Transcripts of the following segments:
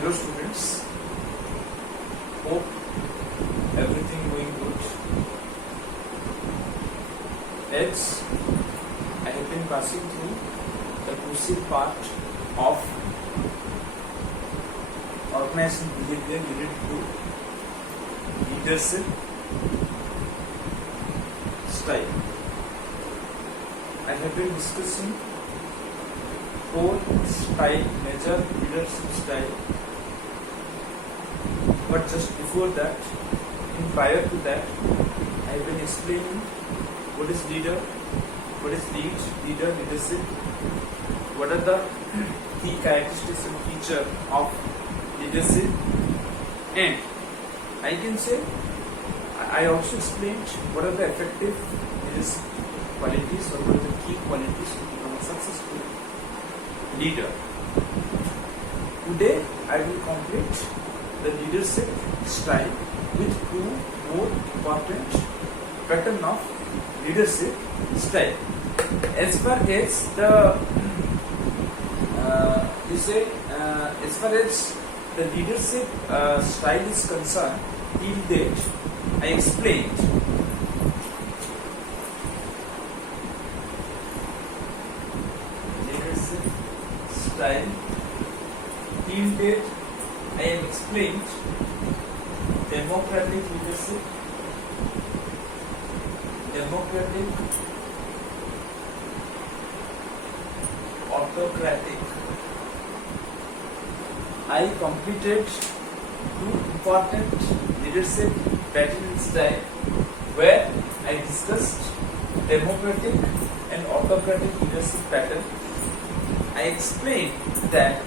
Hello students, hope everything going good. As I have been passing through the crucial part of organization behavior related to leadership style. I have been discussing four major leadership style. But just before that, prior to that, I have been explaining what is leader, what is leadership, what are the key characteristics and feature of leadership, and I can say I also explained what are the effective leadership qualities or what are the key qualities to become a successful leader. Today I will complete the leadership style with two more important pattern of leadership style. As far as the as far as the leadership style is concerned, till date I explained leadership style. Till date I have explained democratic leadership, autocratic. I completed two important leadership pattern style where I discussed democratic and autocratic leadership pattern. I explained that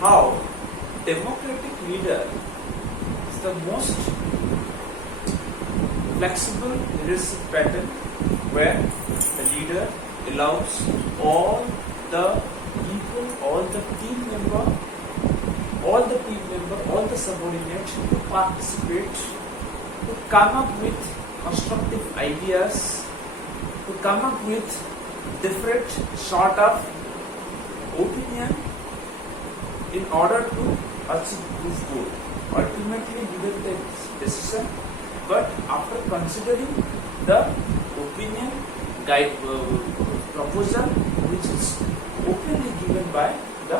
how democratic leader is the most flexible leadership pattern where the leader allows all the people, all the subordinates to participate, to come up with constructive ideas, to come up with different sort of opinion in order to achieve this goal. Ultimately, leader takes decision, but after considering the opinion, proposal which is openly given by the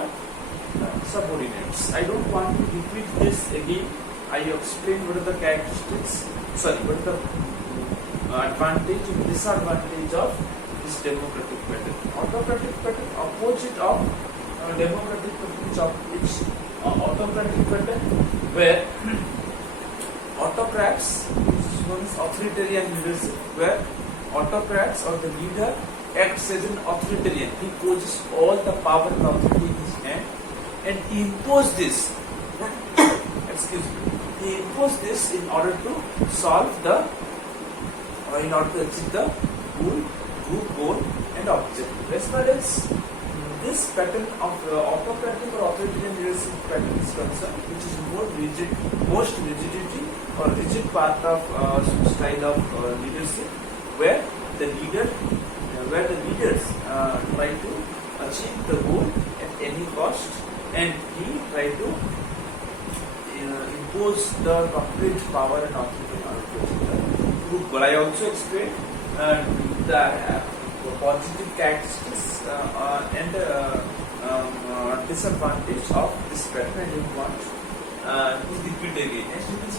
subordinates. I don't want to repeat this again. I explained what are the characteristics, what are the advantage and disadvantage of this democratic pattern. Autocratic pattern, opposite of democratic pattern, which autocratic pattern, where autocrats, which is known as authoritarian leadership, where autocrats or the leader acts as an authoritarian. He possesses all the power and authority in his hand, and he imposes this. He imposes this in order to solve the, or in order to achieve the group goal and objective. As far as this pattern of autocratic or authoritarian leadership pattern is concerned, which is most rigidity or rigid part of style of leadership, where the leaders try to achieve the goal at any cost, and he try to impose the complete power and authority on the group goal. I also explained the positive characteristics and disadvantage of this pattern. I don't want to repeat again. Next it is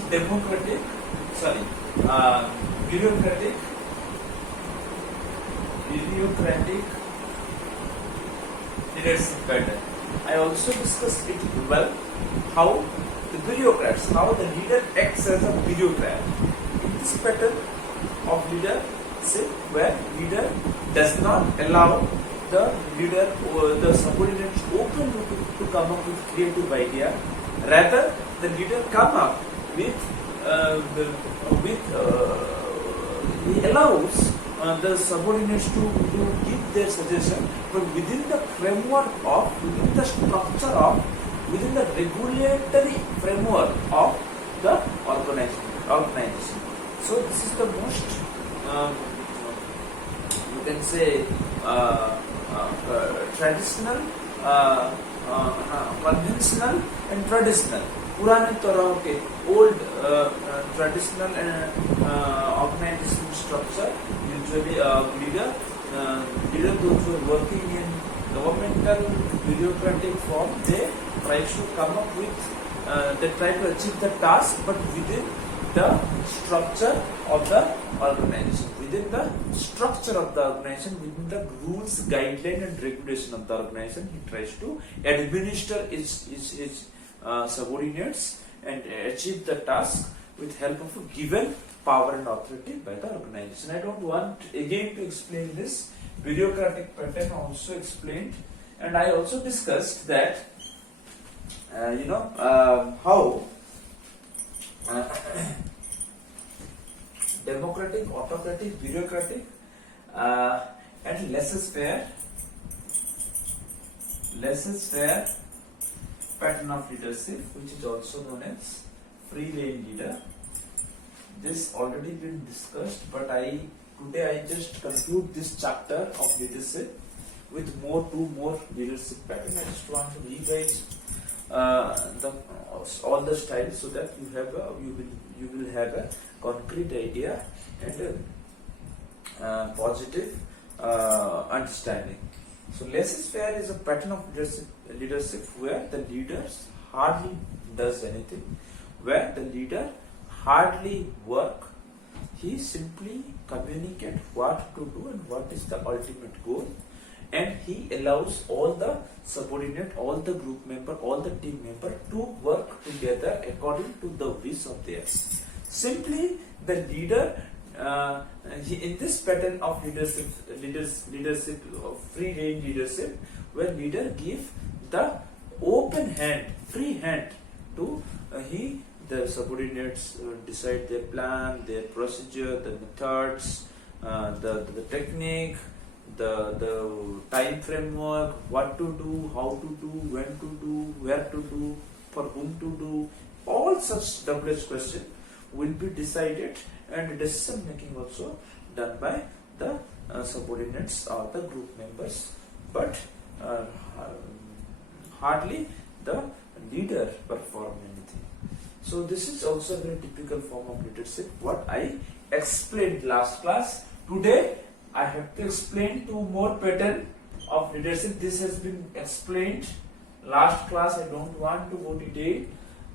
bureaucratic leadership pattern. I also discussed it well, how the leader acts as a bureaucrat. In this pattern of leadership, where leader does not allow the leader or the subordinates openly to come up with creative idea. Rather, the leader come up with he allows the subordinates to give their suggestion, but within the framework of, within the structure of, within the regulatory framework of the organization. So this is the most you can say traditional conventional and traditional. पुराने तरह के old traditional and organization structure, usually leader those who are working in governmental bureaucratic form, they try to come up with they try to achieve the task, but within the structure of the organization, within the structure of the organization, within the rules, guideline and regulation of the organization, he tries to administer his subordinates and achieve the task with help of a given power and authority by the organization. I don't want again to explain this bureaucratic pattern. Also explained, and I also discussed that how democratic, autocratic, bureaucratic and laissez-faire pattern of leadership, which is also known as free rein leader. This already been discussed, but today I just conclude this chapter of leadership with two more leadership patterns. I just want to revise all the styles so that you will have a concrete idea and a positive understanding. So laissez-faire is a pattern of leadership where the leader hardly does anything, where the leader hardly work. He simply communicates what to do and what is the ultimate goal, and he allows all the subordinate, all the group member, all the team member to work together according to the wish of theirs. Simply the leader in this pattern of leadership of free rein leadership, where leader give the open hand, free hand to the subordinates decide their plan, their procedure, the methods, the technique, the time framework, what to do, how to do, when to do, where to do, for whom to do. All such WH question will be decided, and decision making also done by the subordinates or the group members, but hardly the leader perform anything. So this is also a very typical form of leadership, what I explained last class. Today I have to explain two more pattern of leadership. This has been explained last class. I don't want to go detail.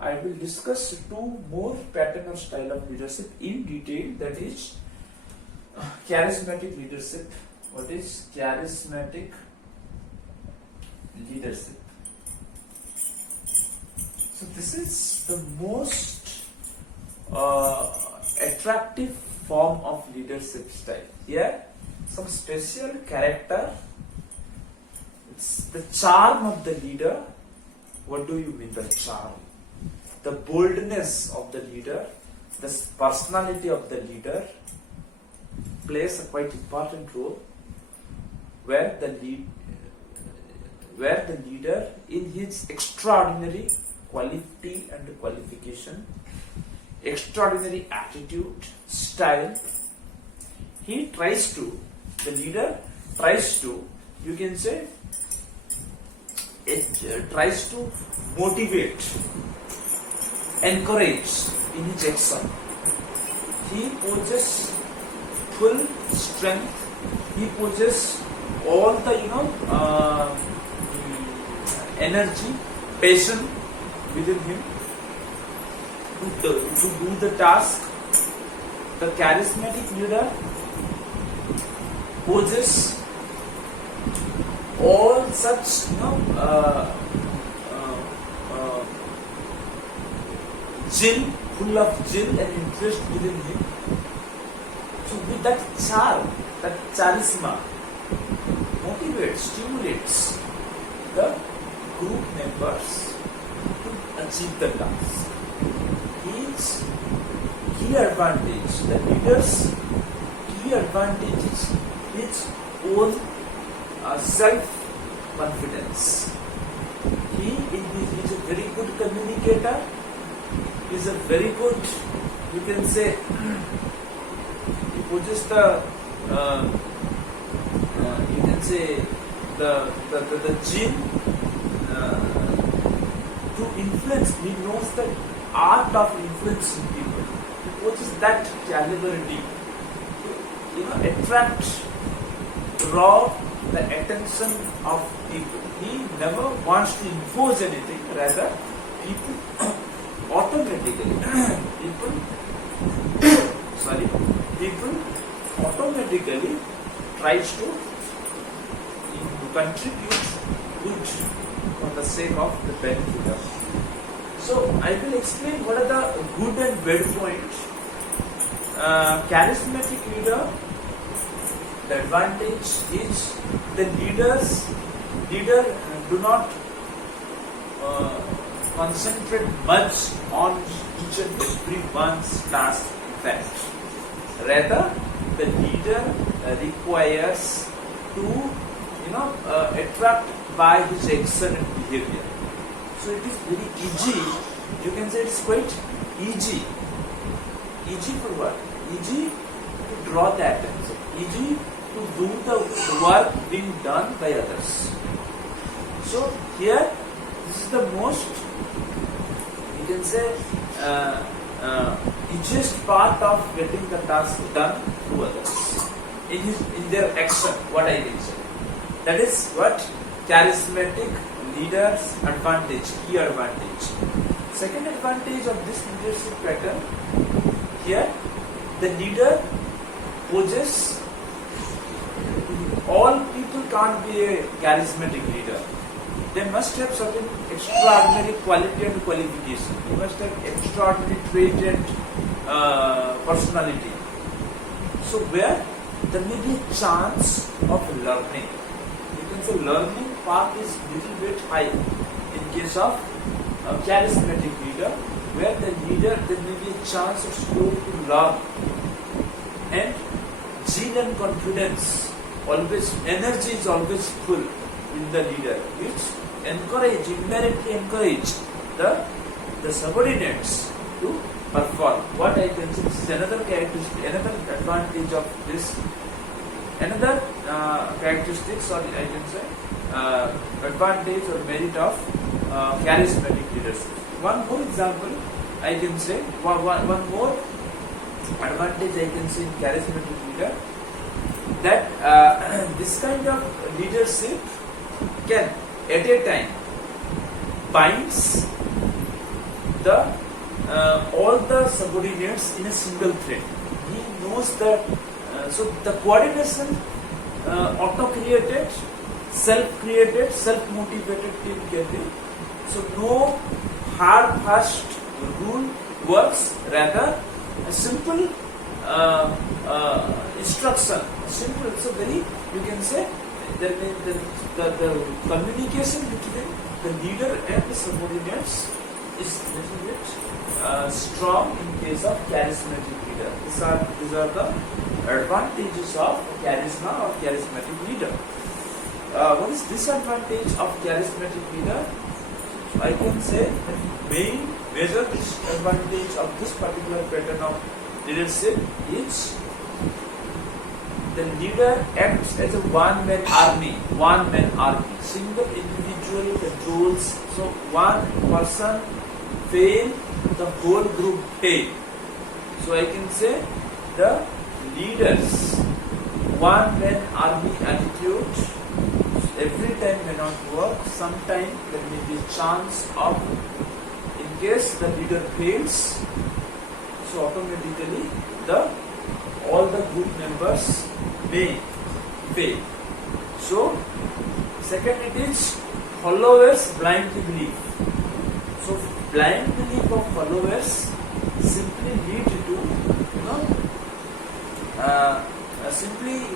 I will discuss two more pattern or style of leadership in detail. That is charismatic leadership. What is charismatic leadership? So this is the most attractive form of leadership style. Here, some special character. It's the charm of the leader. What do you mean by charm? The boldness of the leader, the personality of the leader plays a quite important role, where the leader in his extraordinary quality and qualification, extraordinary attitude, style, the leader tries to, you can say, it tries to motivate, encourage in his action. He possesses full strength. He possesses all the energy, passion within him to do the task. The charismatic leader possesses all such full of zeal and interest within him. So with that charm, that charisma motivates, stimulates the group members to achieve the task. His key advantage, the leader's key advantage is his own self-confidence. He is a very good communicator. He is a very good, you can say, he possesses the, you can say, the gene to influence. He knows the art of influencing people. He possesses that capability to attract, draw the attention of people. He never wants to impose anything. Rather, people automatically people automatically tries to contribute good for the sake of the benefit of. So I will explain what are the good and bad points. Charismatic leader, the advantage is the leader do not concentrate much on each and everyone's task. In fact, rather the leader requires to attract by his excellent behavior. So it is very easy. You can say it's quite easy. Easy for what? Easy to draw the attention. Easy to do the work being done by others. So here, this is the most, you can say, easiest part of getting the task done through others in their action. What I can say, that is what charismatic leaders' advantage, key advantage. Second advantage of this leadership pattern, here the leader possesses. All people can't be a charismatic leader. They must have certain extraordinary quality and qualification. They must have extraordinary trait and personality. So where there may be a chance of learning. You can say learning part is little bit high in case of a charismatic leader, where the leader there may be a chance of slow to learn, and zeal and confidence, always energy is always full in the leader, which indirectly encourage the subordinates to perform. What I can say, this is another characteristic, another advantage of this, another characteristics, or I can say advantage or merit of charismatic leadership. One more example I can say, one more advantage I can see in charismatic leader, that this kind of leadership can at a time binds the all the subordinates in a single thread. He knows that so the coordination auto-created, self-created, self-motivated team can be. So no hard-fast rule works, rather a simple instruction, simple. So very, you can say there may the communication between the leader and the subordinates is little bit strong in case of charismatic leader. These are the advantages of charisma or charismatic leader. What is disadvantage of charismatic leader? I can say the major disadvantage of this particular pattern of leadership is the leader acts as a one-man army, single individual controls. So one person fail, the whole group fail. So I can say the leaders one-man army attitude every time may not work. Sometimes there may be chance of, in case the leader fails, so automatically all the group members may fail. So second, it is followers blindly believe. So blind belief of followers simply lead to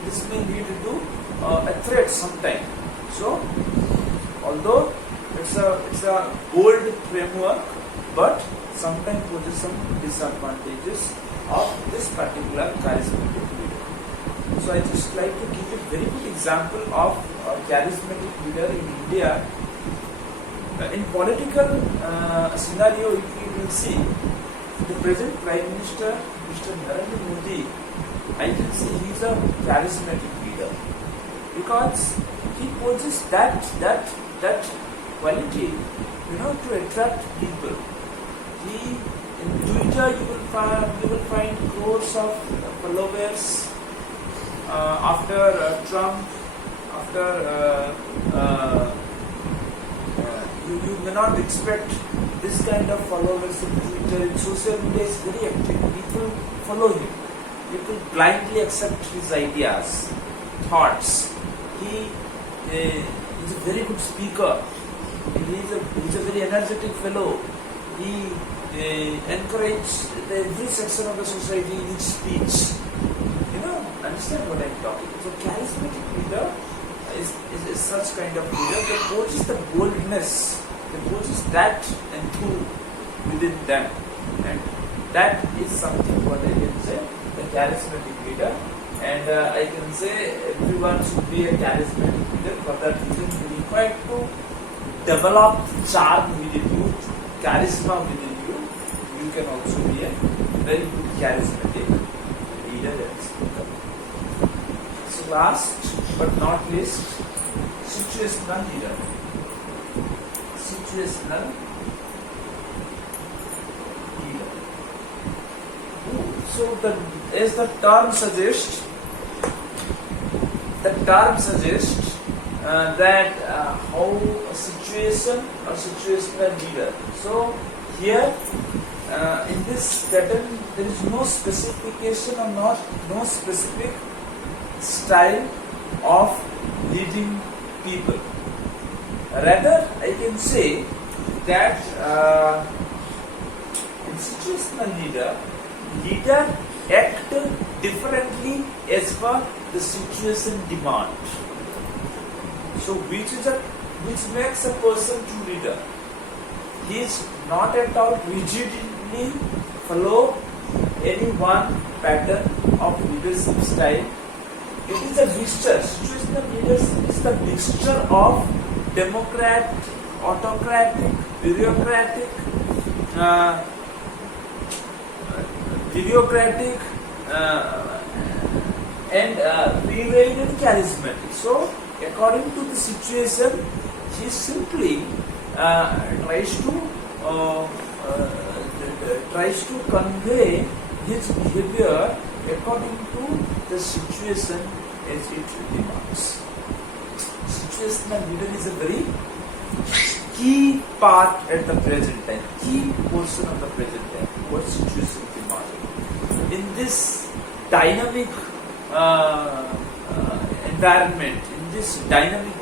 this may lead to a threat sometime. So although it's a bold framework, but sometimes poses some disadvantages of this particular charismatic leader. So I just like to give a very good example of a charismatic leader in India. In political scenario, if we will see the present Prime Minister, Mr. Narendra Modi, I can say he is a charismatic leader because he possesses that quality, to attract people. He in Twitter you will find crores of followers. After Trump, you may not expect this kind of followers in Twitter. In social media is very active. People follow him. People blindly accept his ideas, thoughts. He is a very good speaker. He is a very energetic fellow. He encourages every section of the society in his speech. Understand what I'm talking? So charismatic leader is such kind of leader that possesses the boldness, that possesses that enthusiasm within them, and that is something what I can say, a charismatic leader. And I can say everyone should be a charismatic leader. For that reason, you require to develop charm within you, charisma within you. You can also be a very good charismatic leader and speaker. So last but not least, situational leader. Situational leader. So as the term suggests, that how a situation or situational leader. So here in this pattern there is no specification or no specific style of leading people. Rather, I can say that in situational leader act differently as per the situation demand. So which makes a person true leader. He is not at all rigidly follow any one pattern of leadership style. It is a mixture. Situational leadership is the mixture of democratic, autocratic, bureaucratic, and pervaded charismatic. So, according to the situation, he simply tries to convey his behavior according to the situation as it demands. Situational leader is a very key part at the present time, key portion of the present time, what situation demands. In this dynamic environment, in this dynamic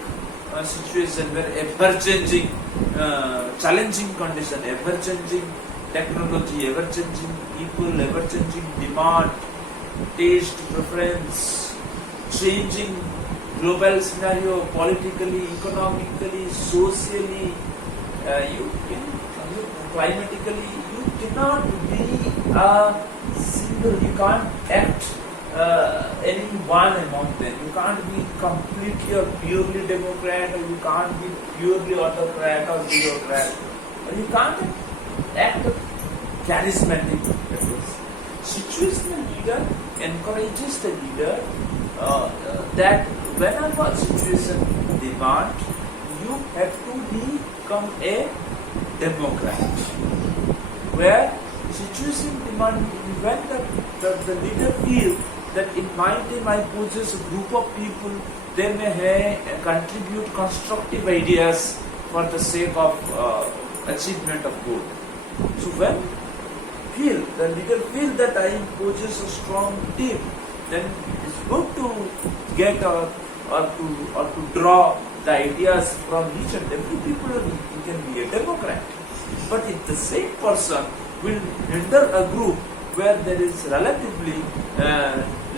situation where ever-changing, challenging condition, ever-changing technology, ever-changing people, ever-changing demand, taste, preference, changing global scenario, politically, economically, socially, climatically, you cannot be a single, you can't act any one among them. You can't be completely or purely Democrat, or you can't be purely autocrat or bureaucrat, or you can't act charismatic. Situational leader encourages the leader that whenever situation demands, you have to become a Democrat. Where situation demand, when the leader feels that in my team I possess a group of people, they may contribute constructive ideas for the sake of achievement of goal. So when the leader feels that I possess a strong team, then it's good to get or to draw the ideas from each and every people. He can be a Democrat. But if the same person will hinder a group where there is relatively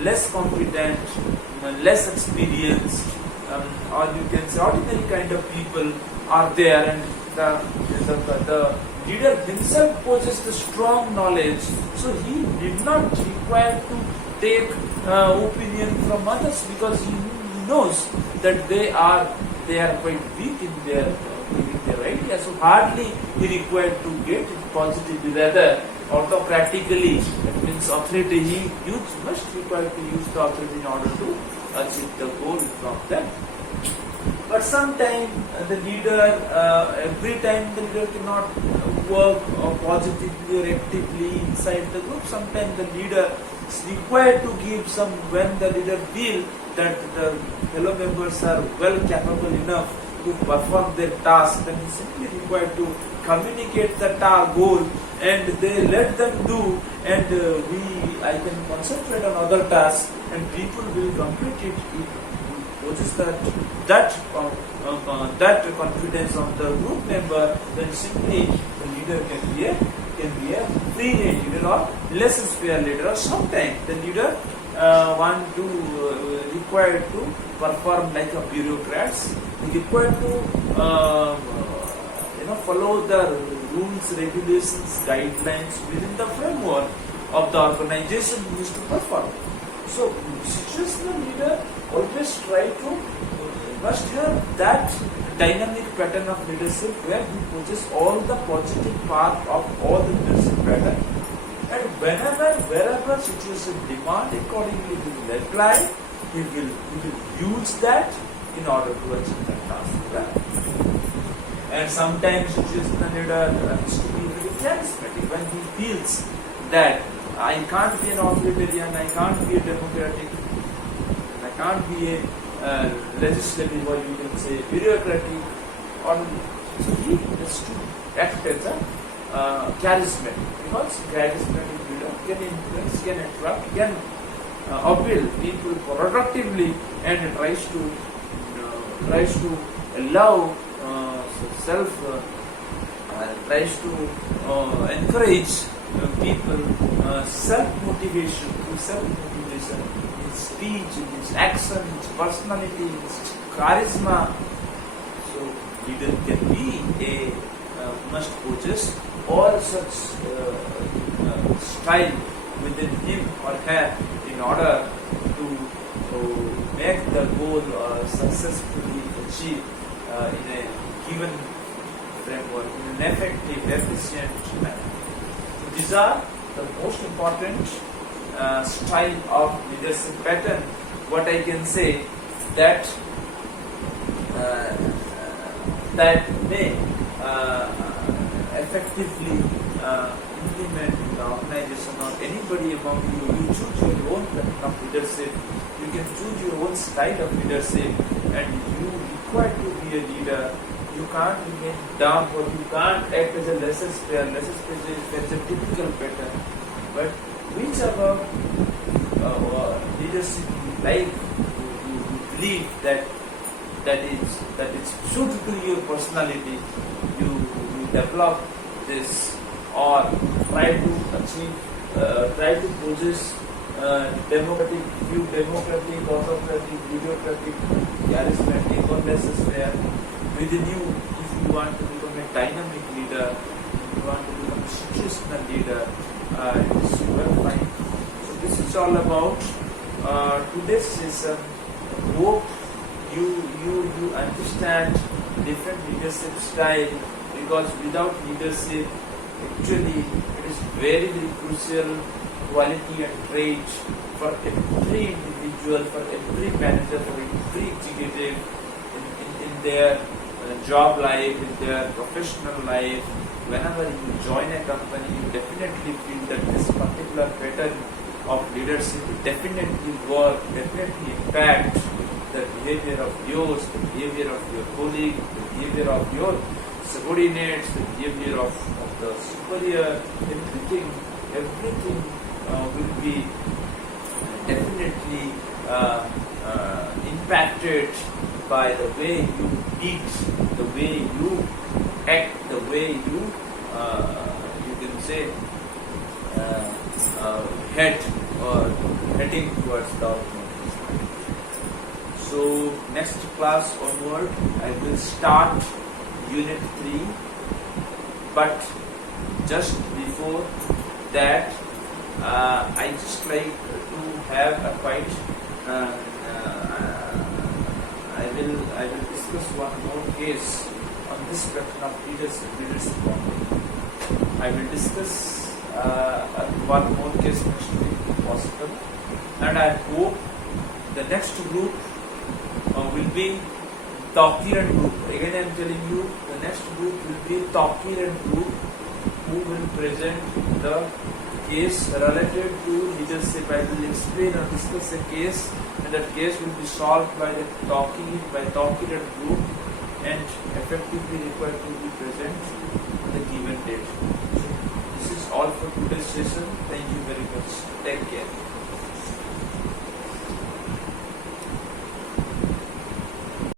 less competent, less experienced, or you can say ordinary kind of people are there, and the leader himself possesses the strong knowledge, so he did not require to take opinion from others, because he knows that they are quite weak in their ideas. So hardly he required to get it positively, rather autocratically, that means authority, he must require to use the authority in order to achieve the goal from them. But sometimes the leader, every time the leader cannot work positively or actively inside the group. Sometimes the leader is required to give some, when the leader feels that the fellow members are well capable enough to perform their task, then he simply required to communicate the goal and they let them do, and I can concentrate on other tasks and people will complete it. What is that confidence on the group member? Then simply the leader can be a free leader or laissez-faire leader. Or sometimes the leader required to perform like a bureaucrats. Required to follow the rules, regulations, guidelines within the framework of the organization he used to perform. So situational leader always try to must have that dynamic pattern of leadership where he possesses all the positive part of all the leadership pattern, and wherever situation demand accordingly he will apply, he will use that in order to achieve that task. Right? And sometimes situational leader has to be very charismatic when he feels that I can't be an authoritarian, I can't be a democratic, I can't be a legislative, or you can say bureaucratic, or so he has to act as a charismatic, because charismatic leader can influence, can attract, can appeal people productively, and tries to allow tries to encourage people self-motivation, in speech, in his action, in his personality, in his charisma. So leader can be must possess all such style within him or her in order to make the goal successfully achieved in a given framework, in an effective, efficient manner. So these are the most important style of leadership pattern. What I can say that may effectively implement in the organization, or anybody among you. You choose your own pattern of leadership. You can choose your own style of leadership, and you require to be a leader. You can't remain dumb, or you can't act as a laissez-faire. Laissez-faire is a typical pattern. But whichever leadership you like, you believe that is suited to your personality, you develop this, or try to achieve, try to possess democratic view, democratic, autocratic, bureaucratic, charismatic, or laissez-faire within you. If you want to become a dynamic leader, if you want to become a situational leader, it is well fine. So this is all about today's session. Hope you understand different leadership style, because without leadership, actually it is very crucial quality and trait for every individual, for every manager, for every executive in their job life, in their professional life. Whenever you join a company, you definitely feel that this particular pattern of leadership definitely work, definitely impact the behavior of yours, the behavior of your colleague, the behavior of your subordinates, the behavior of the superior. Everything will be definitely impacted by the way you eat, the way you act, the way you can say head or heading towards the organization. So next class onward, I will start Unit 3, but just before that, I just like to have a quite. I will discuss one more case on this pattern of leadership only. I will discuss one more case next week if possible, and I hope the next group will be talkie and group. Again I am telling you, the next group will be talkie and group, who will present the case related to leadership. I will explain or discuss a case, and that case will be solved by the talkie and group, and effectively required to be present on the given date. This is all for today's session. Thank you very much. Take care.